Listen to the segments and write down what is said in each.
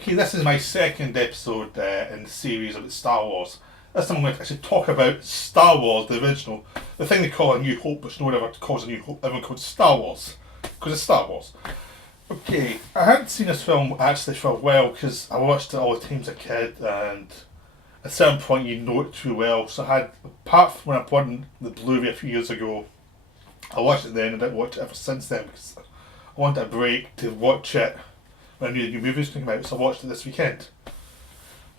Okay, this is my second episode in the series about Star Wars. This time I'm going to actually talk about Star Wars, the original. The thing they call A New Hope, which no one ever calls A New Hope, everyone calls Star Wars. Because it's Star Wars. Okay, I hadn't seen this film actually for a while because I watched it all the time as a kid and at a certain point you know it too well. So I had, apart from when I bought the Blu-ray a few years ago, I watched it then and I didn't watch it ever since then because I wanted a break to watch it when I knew the new movies coming out, so I watched it this weekend.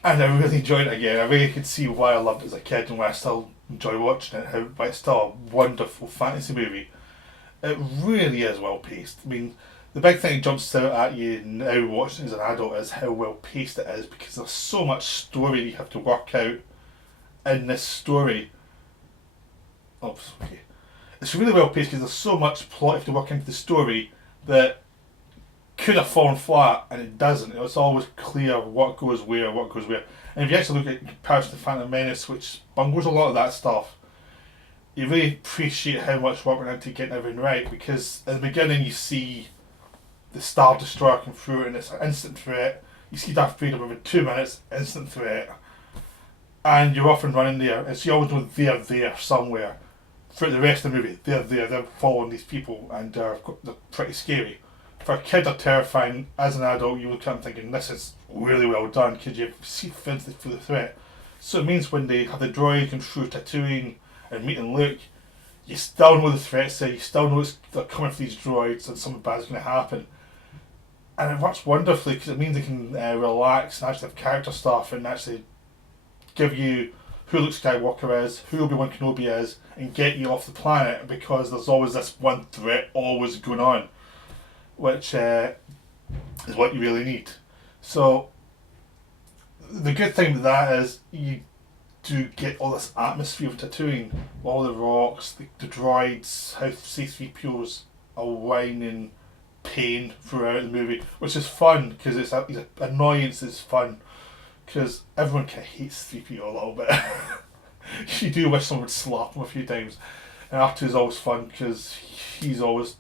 And I really enjoyed it again. I really could see why I loved it as a kid and why I still enjoy watching it, why it's still a wonderful fantasy movie. It really is well paced. I mean, the big thing that jumps out at you now watching it as an adult is how well paced it is because there's so much story you have to work out in this story. Oh, okay. It's really well paced because there's so much plot you have to work into the story that could have fallen flat and it doesn't. It's always clear what goes where, what goes where. And if you actually look at comparison to Phantom Menace, which bungles a lot of that stuff, you really appreciate how much work went into getting everything right because at the beginning you see the Star Destroyer come through and it's an instant threat. You see Darth Vader within 2 minutes, instant threat. And you're often running there, and so you always know they're there somewhere. Throughout the rest of the movie, they're there, they're following these people, and they're pretty scary. For a kid, they're terrifying. As an adult, you look at them thinking, this is really well done because you see instantly through the threat. So it means when they have the droid come through Tatooine and meet and Luke, you still know the threats there, you still know they're coming for these droids and something bad's going to happen. And it works wonderfully because it means they can relax and actually have character stuff and actually give you who Luke Skywalker is, who Obi-Wan Kenobi is, and get you off the planet because there's always this one threat always going on, which is what you really need. So the good thing with that is you do get all this atmosphere of Tatooine, all the rocks, the droids, how C-3PO's are whining pain throughout the movie, which is fun because it's an annoyance. It's fun because everyone kind of hates 3PO a little bit. You do wish someone would slap him a few times, and R2 is always fun because he's always,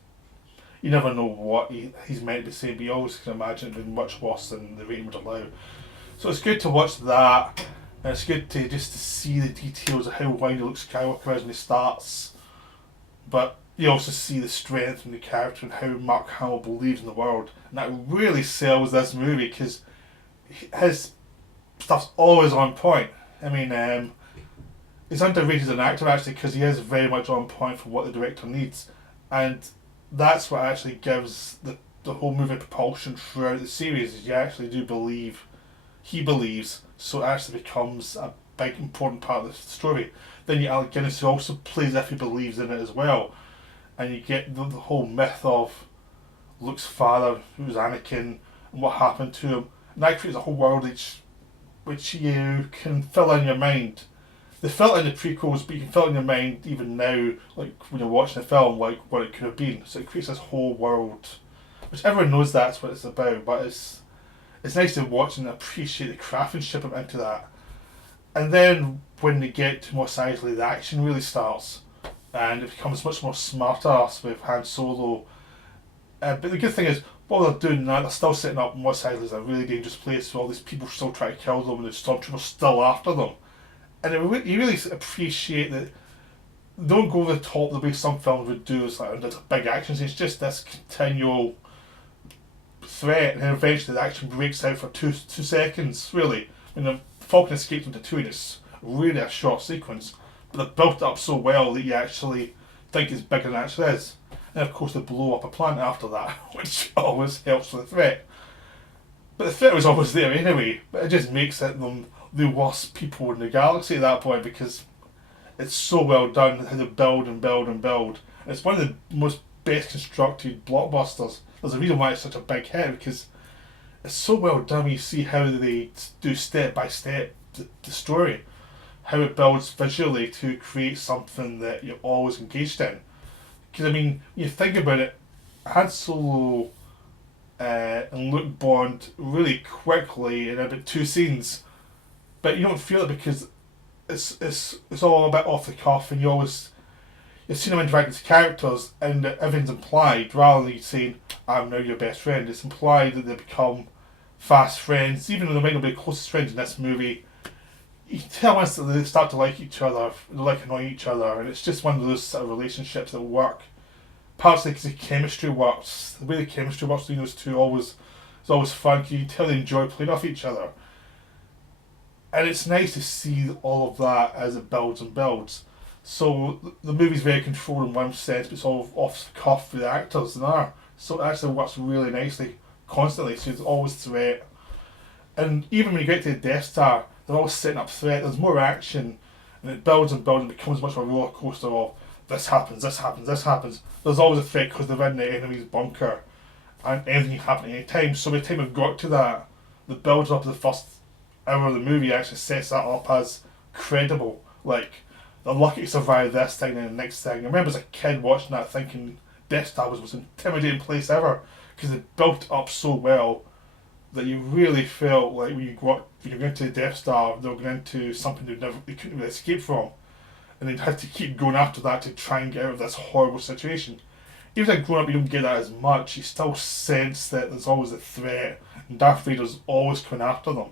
you never know what he's meant to say, but you always can imagine it being much worse than the rating would allow. So it's good to watch that, and it's good to just to see the details of how whiny Luke Skywalker is when he starts, but you also see the strength in the character and how Mark Hamill believes in the world, and that really sells this movie because his stuff's always on point. I mean, he's underrated as an actor actually because he is very much on point for what the director needs, and that's what actually gives the whole movie propulsion throughout the series. Is you actually do believe he believes, so it actually becomes a big important part of the story. Then you Alec Guinness who also plays as if he believes in it as well, and you get the whole myth of Luke's father, who's Anakin, and what happened to him. And that creates a whole world which you can fill in your mind. They fill it in the prequels, but you can fill it in your mind even now, like when you're watching the film, like what it could have been. So it creates this whole world, which everyone knows that's what it's about, but it's nice to watch and appreciate the craftsmanship into that. And then when they get to Mos Eisley, the action really starts, and it becomes much more smart ass with Han Solo. But the good thing is, while they're doing that, they're still setting up Mos Eisley as a really dangerous place, so all these people still try to kill them, and the stormtroopers still after them. And you really appreciate that they don't go over the top the way some films would do. It's like there's a big action scene. It's just this continual threat, and then eventually the action breaks out for two seconds. Really, when the Falcon escapes into Tatooine, it's really a short sequence, but they've built it up so well that you actually think it's bigger than it actually is. And of course, they blow up a planet after that, which always helps with the threat. But the threat was always there anyway. But it just makes it them the worst people in the galaxy at that point because it's so well done how they build and build and build. And it's one of the most best constructed blockbusters. There's a reason why it's such a big hit because it's so well done. You see how they do step by step the story, how it builds visually to create something that you're always engaged in. Because I mean, you think about it, Han Solo and Luke bond really quickly in about 2 scenes, but you don't feel it because it's all a bit off the cuff, and you've seen them interact with characters, and everything's implied rather than you saying, "I'm now your best friend." It's implied that they become fast friends, even though they might not be the closest friends in this movie. You can tell once that they start to like each other, they like annoying each other, and it's just one of those sort of relationships that work. Partly because the chemistry works, the way the chemistry works between those two always is always fun. You can tell they enjoy playing off each other, and it's nice to see all of that as it builds and builds. So the movie's very controlled in one sense, but it's all off the cuff for the actors and are. So it actually works really nicely, constantly. So there's always threat, and even when you get to the Death Star, they're always setting up threat. There's more action, and it builds and builds and becomes much of a roller coaster of this happens, this happens, this happens. There's always a threat because they're in the enemy's bunker, and anything can happen at any time. So by the time we've got to that, the build up of the first hour of the movie actually sets that up as credible. Like, they're lucky to survive this thing and the next thing. I remember as a kid watching that thinking Death Star was the most intimidating place ever because it built up so well that you really felt like when you're going to the Death Star, they were going into something they couldn't really escape from, and they'd have to keep going after that to try and get out of this horrible situation. Even as growing up, you don't get that as much. You still sense that there's always a threat, and Darth Vader's always coming after them.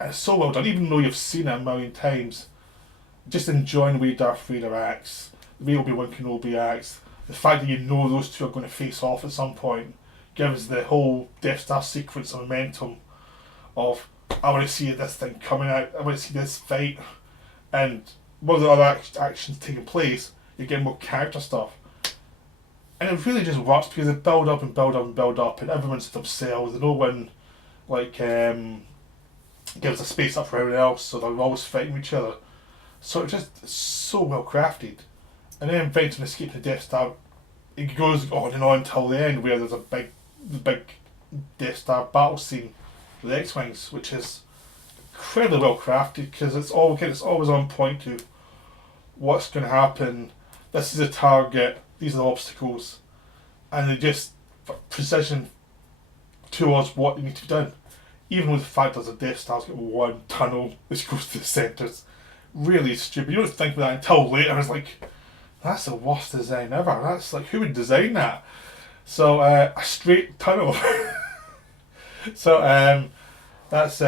And it's so well done, even though you've seen it a million times. Just enjoying the way Darth Vader acts, the way Obi-Wan Kenobi acts, the fact that you know those two are going to face off at some point gives the whole Death Star sequence a momentum of, I want to see this thing coming out, I want to see this fight, and while the other actions taking place, you're getting more character stuff. And it really just works because they build up and build up and build up, and everyone's themselves, and no one gives a space up for everyone else, so they're always fighting each other. So it's just so well crafted. And then eventually escaping the Death Star, it goes on and on until the end where there's the big Death Star battle scene with the X-Wings, which is incredibly well crafted because it's always on point to what's going to happen. This is the target, these are the obstacles, and they just precision towards what needs to be done. Even with the fact there's a Death Star's got one tunnel which goes to the centre, it's really stupid. You don't think of that until later. It's like, that's the worst design ever. That's like, who would design that? So a straight tunnel. So that's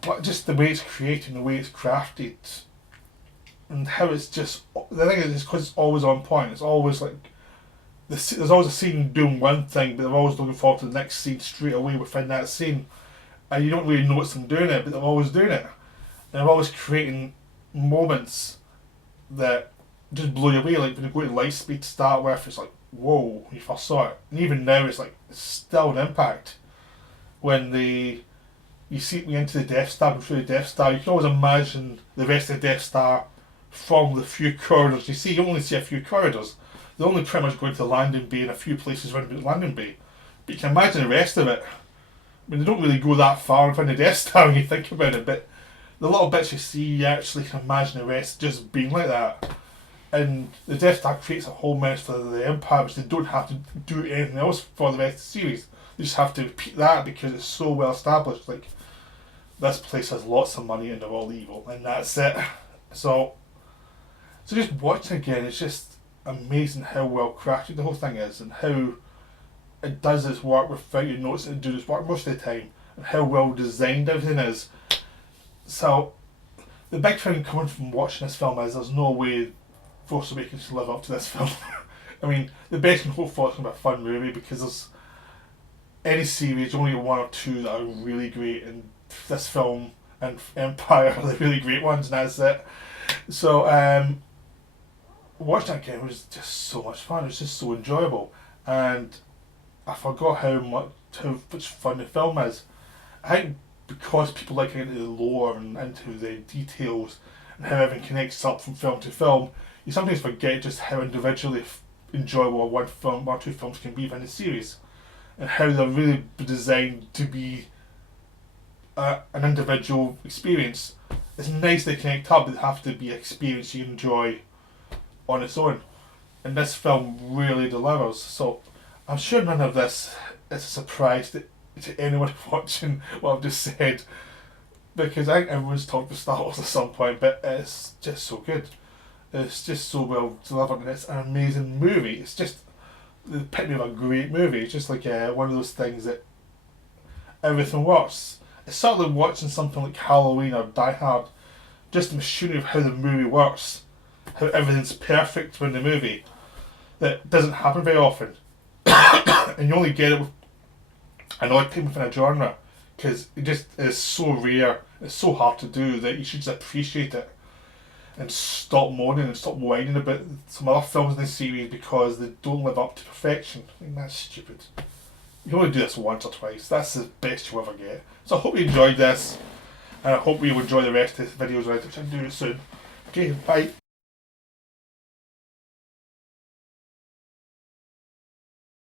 but just the way it's created, the way it's crafted, and how it's just. The thing is, because it's always on point. It's always like there's always a scene doing one thing, but they're always looking forward to the next scene straight away within that scene, and you don't really notice them doing it, but they're always doing it. And they're always creating moments that just blow you away. Like when you go to Lightspeed to start with, it's like, whoa, when you first saw it. And even now, it's like, it's still an impact. When you see me into the Death Star, and through the Death Star, you can always imagine the rest of the Death Star from the few corridors you see. You only see a few corridors. They only pretty much go into the landing bay and a few places around the landing bay. But you can imagine the rest of it. I mean, they don't really go that far within the Death Star when you think about it, but the little bits you see, you actually can imagine the rest just being like that. And the Death Star creates a whole mess for the Empire, which they don't have to do anything else for the rest of the series. They just have to repeat that because it's so well established. Like, this place has lots of money and they're all evil, and that's it. So just watching again, it's just amazing how well crafted the whole thing is, and how it does its work without you noticing it do its work most of the time, and how well designed everything is. So the big thing coming from watching this film is there's no way Force Awakens can live up to this film. I mean, the best you can hope for is going to be a fun movie because there's any series, only one or two that are really great, and this film and Empire are the really great ones, and that's it. So watching that game was just so much fun. It was just so enjoyable, and I forgot how much fun the film is. I think because people like into the lore and into the details and how everything connects up from film to film, you sometimes forget just how individually enjoyable one film or two films can be within a series, and how they're really designed to be an individual experience. It's nice they connect up, but they have to be an experience you enjoy on its own. And this film really delivers. So I'm sure none of this is a surprise to anyone watching what I've just said, because I think everyone's talked about Star Wars at some point, but it's just so good. It's just so well delivered, and it's an amazing movie. It's just the epitome of a great movie. It's just like one of those things that everything works. It's sort of like watching something like Halloween or Die Hard. Just the machinery of how the movie works, how everything's perfect in the movie. That doesn't happen very often, and you only get it with an odd time within a genre, because it just is so rare. It's so hard to do that you should just appreciate it and stop moaning and stop whining about some other films in the series because they don't live up to perfection. I think that's stupid. You only do this once or twice. That's the best you ever get. So I hope you enjoyed this, and I hope you enjoy the rest of the videos, which I'll do soon. Okay, bye.